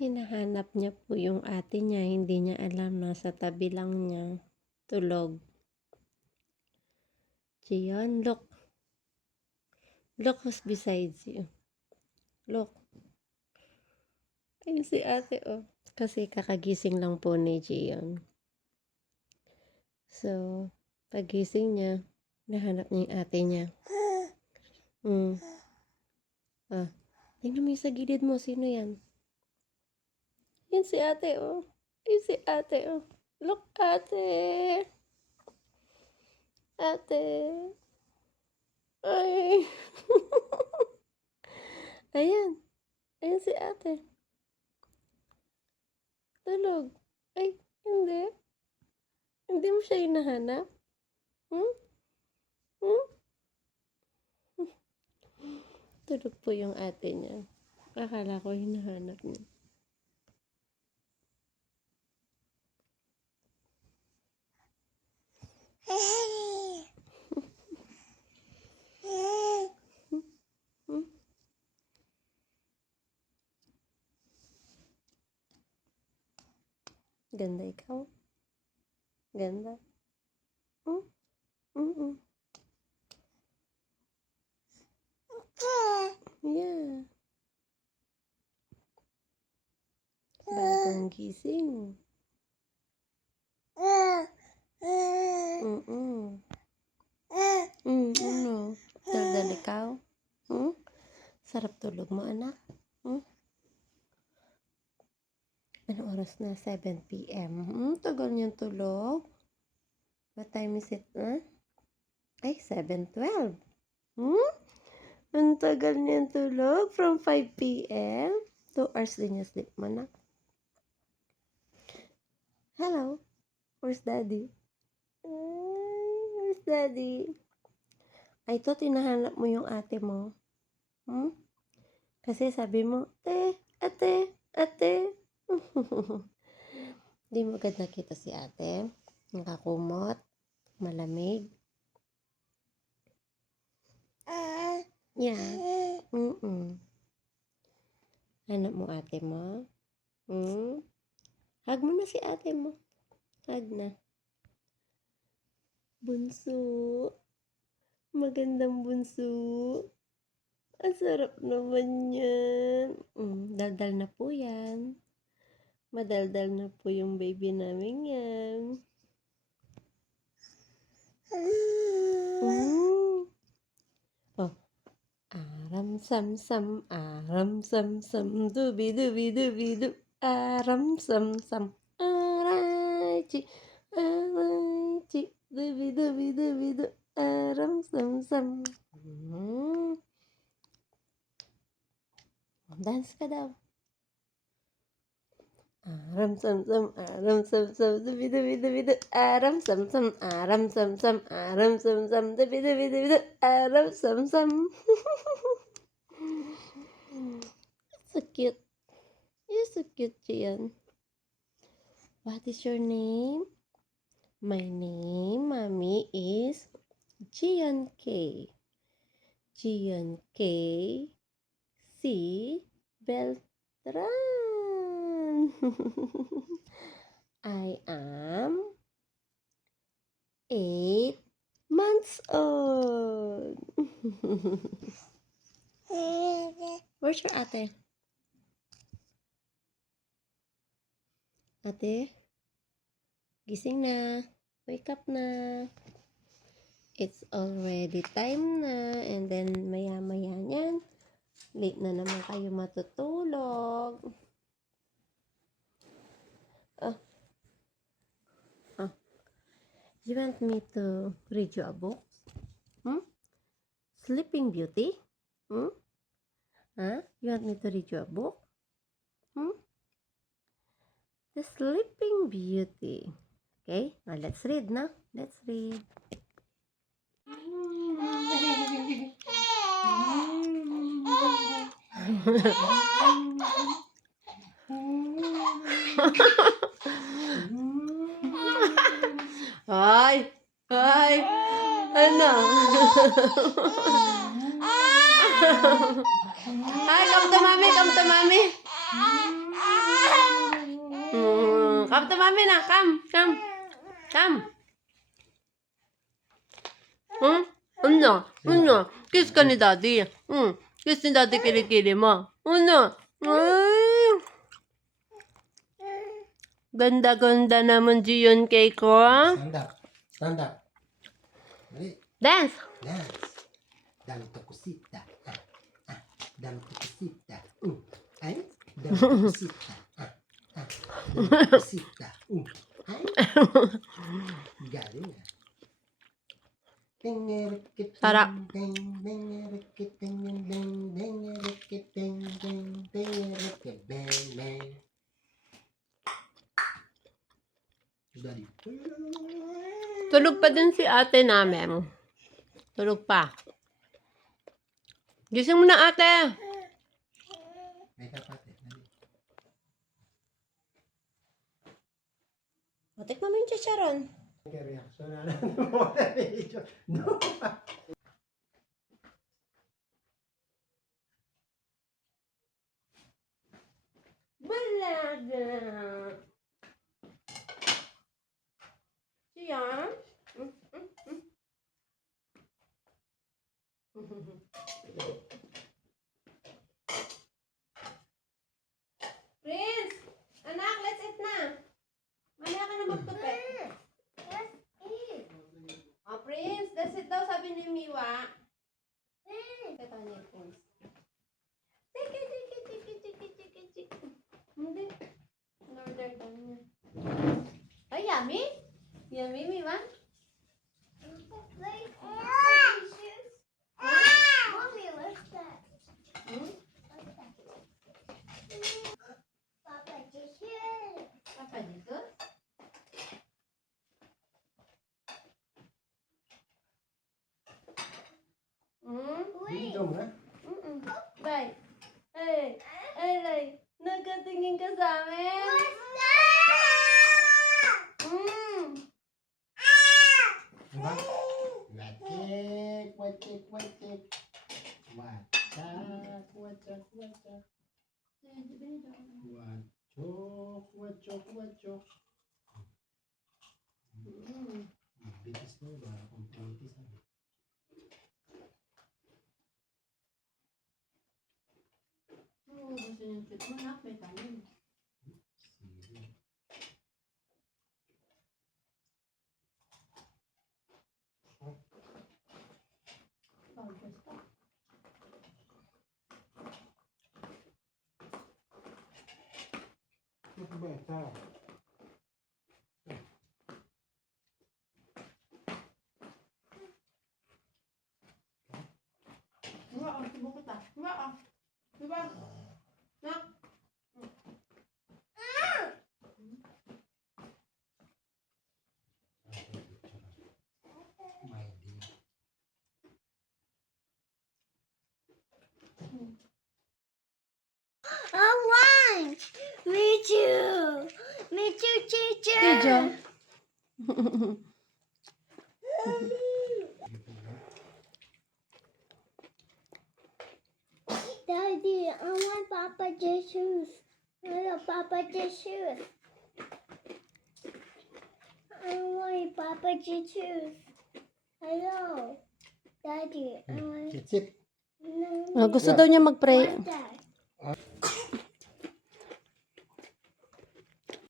Hinahanap niya po yung ate niya, hindi niya alam, nasa tabi lang niya. Tulog. Jian, look. Look who's besides you. Look. Ayun si ate, oh. Kasi kakagising lang po ni Jian. So, pagising niya, nahanap niya yung ate niya. Tingnan mo yung sa gilid mo. Sino yan? Yan si ate, oh. Yan si ate, oh. Look, ate. Ate. Ay. Ayan. Ayan si ate. Tulog. Ay, hindi. Hindi mo siya hinahanap? Hmm? Hmm? Tulog po yung ate niya. Akala ko hinahanap niya. Ganda ikaw. Ganda. Yeah. Bagong gising. Ano? Daldal ikaw? Sarap tulog mo, anak? Ano oras na? 7 p.m. Tagal niyang tulog. What time is it, Ay, 7:12. Ang tagal niyang tulog from 5 p.m. 2 hours din niya sleep mo, anak. Hello? Where's daddy? Where's daddy? I thought hinahanap mo yung ate mo. Kasi sabi mo, ate. Di mo agad nakita si ate. Nakakumot. Malamig. Yeah. Hanap mo ate mo? Hug mo na si ate mo. Hug na. Bunso. Magandang bunso. Ang sarap naman yan. Daldal na po yan. Madaldal na po yung baby namin yan. Oh. Aram sam sam, dubi du. Aram sam sam, arachi, dubi du. Aram sam sam. Dance ka daw. Aram sam sam, dubi du. Aram sam sam, dubi du. Aram sam sam. So cute. You're so cute, Jian. What is your name? My name, mommy, is Jian K. Jian K. C. Beltran. I am 8 months old. Where's your ate? Ate? Gising na. Wake up na. It's already time na. And then, maya-maya yan. Late na naman kayo matutulog. You want me to read you a book? Sleeping Beauty? You want me to read you a book? The Sleeping Beauty. Okay, now let's read, na? Let's read. Ay! Ano? Ay, come to mommy. to mami na. Come, come. Come. Hmm? Ano? Ano? Kiss ka ni daddy. Kiss ni daddy kilikili mo. Ano? Ay. Ganda-ganda naman yun kay ko. Stand up. Stand up. Dali. Dance. Dance. Dame tu cosita. Dame tu cosita. Ay. Dame tu cosita. Dame tu cosita. Ay. Galing ah. Sarap. Daddy. Tulog pa din si ate namin. Tulog pa. Gising mo na ate. May kapatid. Dali. Tikman mo yung chicharon. Kaya reaction na lang. Wala video. No. Balaga. Siya. Prince! Anak, let's eat na. Mamaya ka na magtupi. Oh, Prince, let's eat daw, sabi ni Miwa. Ito niya, Prince. Tiki, tiki, tiki, tiki, tiki, tiki. Hindi. Order daw niya. Ay, yummy? Yummy, Miwa? Mommy, what's that? Hmm? What's that? Papa, just here. Apa dito? Video mo na. Bye. Ay, ay, nagkatingin ka sa amin. What's that? Diba? Wachik, wachik, wachik. Wachak, wachak, wachak. Wachok, wachok, wachok. Bitis mo ba? Kung bitis mo. Gusto niyo fit mo na, may kanin. Sige. Ito ba ito? Diba, subo kita. Diba, diba? Nak. My dear. I want. Me too. Me too, teacher. Teacher. Daddy, I want Papa Jesus. I want Papa Jesus. I want Papa Jesus. Hello. Daddy, I want... That's it. No. Gusto daw niya mag-pray. What's that?